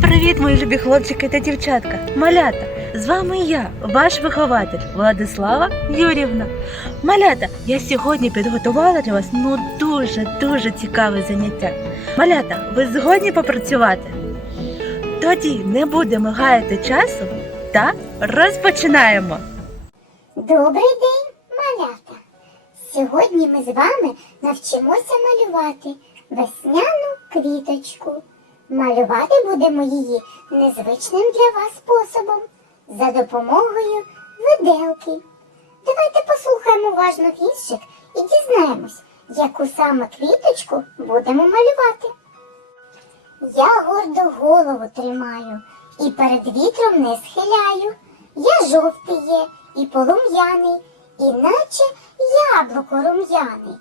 Привіт, мої любі хлопчики та дівчатка, малята! З вами я, ваш вихователь Владислава Юрівна. Малята, я сьогодні підготувала для вас ну дуже дуже цікаве заняття. Малята, ви згодні попрацювати? Тоді не будемо гаяти часу та розпочинаємо. Добрий день, малята! Сьогодні ми з вами навчимося малювати весняну квіточку. Малювати будемо її незвичним для вас способом за допомогою виделки. Давайте послухаємо уважно віршик і дізнаємось, яку саме квіточку будемо малювати. Я гордо голову тримаю і перед вітром не схиляю. Я жовтий є і полум'яний, іначе яблуко рум'яний.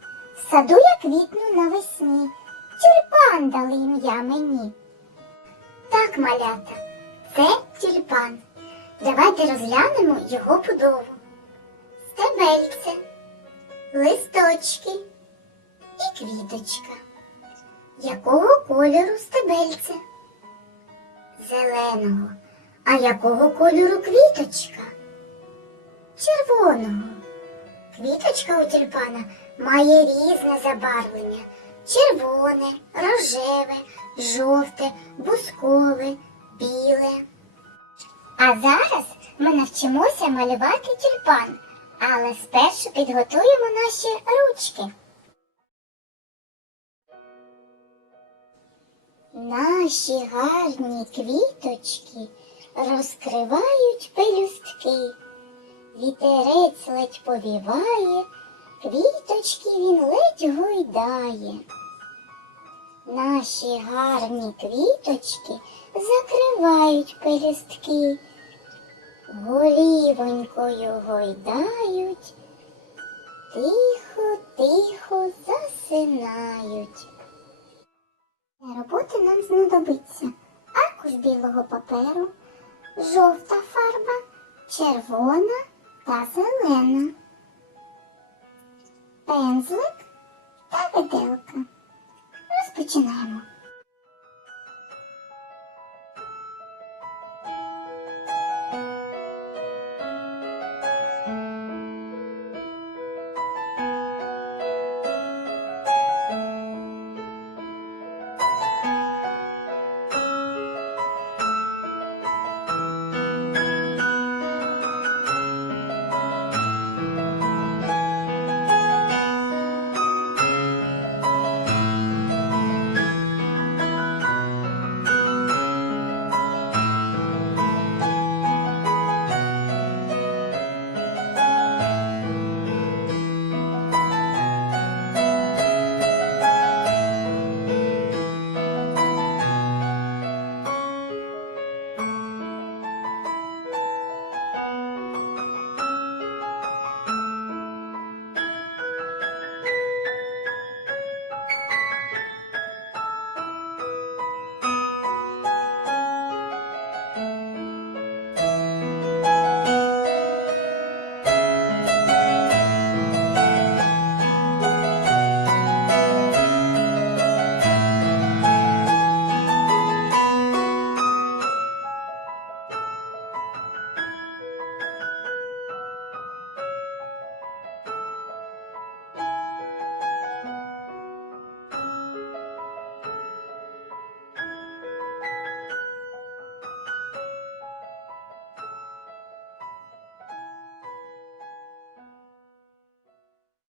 Саду я квітну навесні, дали ім'я мені. Так, малята, це тюльпан. Давайте розглянемо його будову. Стебельце, листочки і квіточка. Якого кольору стебельце? Зеленого. А якого кольору квіточка? Червоного. Квіточка у тюльпана має різне забарвлення: червоне, рожеве, жовте, бускове, біле. А зараз ми навчимося малювати тюльпан, але спершу підготуємо наші ручки. Наші гарні квіточки розкривають пелюстки. Вітерець ледь повіває, квіточки він ледь гойдає. Наші гарні квіточки закривають пелюстки, голівонькою гойдають, тихо, тихо засинають. Роботи нам знадобиться аркуш білого паперу, жовта фарба, червона та зелена, пензлик та виделка. Розпочинаємо